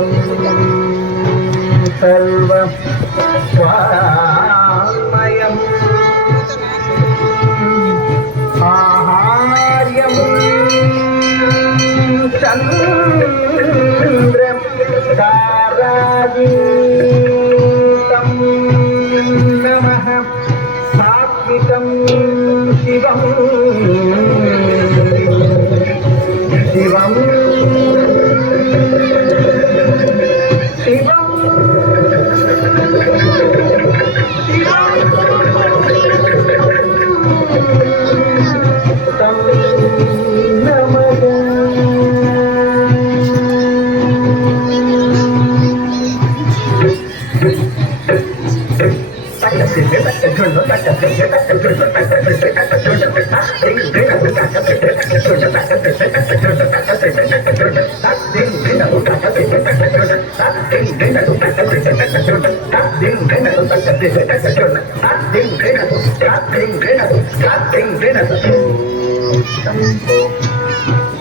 सर्वमिदं सर्वं स्वामयम् आहार्यं चन्द्रं तारागीतं नमः सात्विकं शिवं शिवं शिवं तं नमः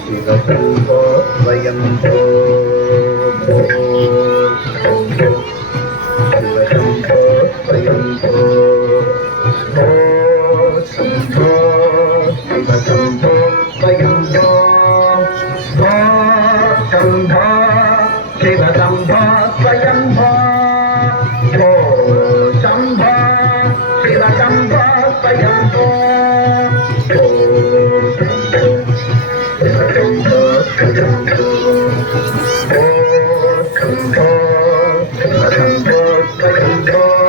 शिवशम्भो स्वयंभो शिवशम्भो स्वयंभो शम्भो शिवशम्भो स्वयंभो शम्भो शिवशम्भो स्वयंभो शम्भो शिवशम्भो स्वयंभो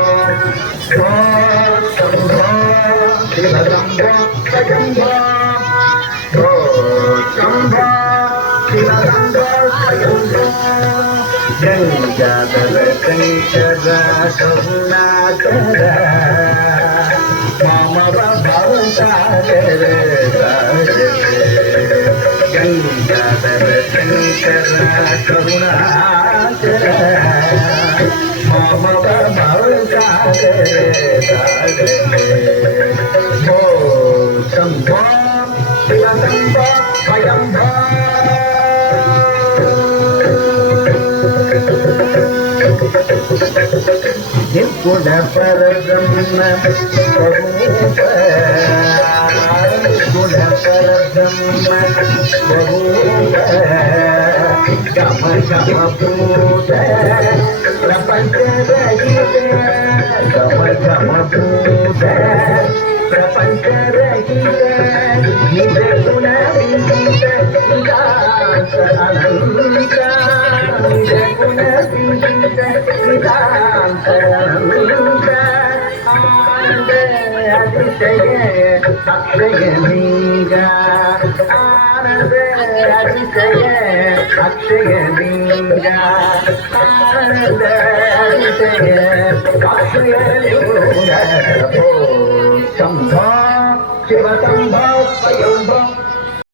गंगाधर शंकर करुणाकर मम भवसागर गंगाधर शंकर करुणाकर मम भवसागर ओ शंभो शिवशंभो स्वयंभो निर्गुण परब्रह्म स्वरूप निर्गुण परब्रह्म स्वरूप गम गम भूत प्रपंच रहित गम गम भूत प्रपंच रहित निर्गुण विहित निरांत अनंत निर्गुण विहित निरांत अनंत आनंद अतिशय अक्षय लिंगा आनंद अतिशय अक्षय लिंगा आनंद अतिशय अक्षय लिंगा शंभो शिवशंभो स्वयंभो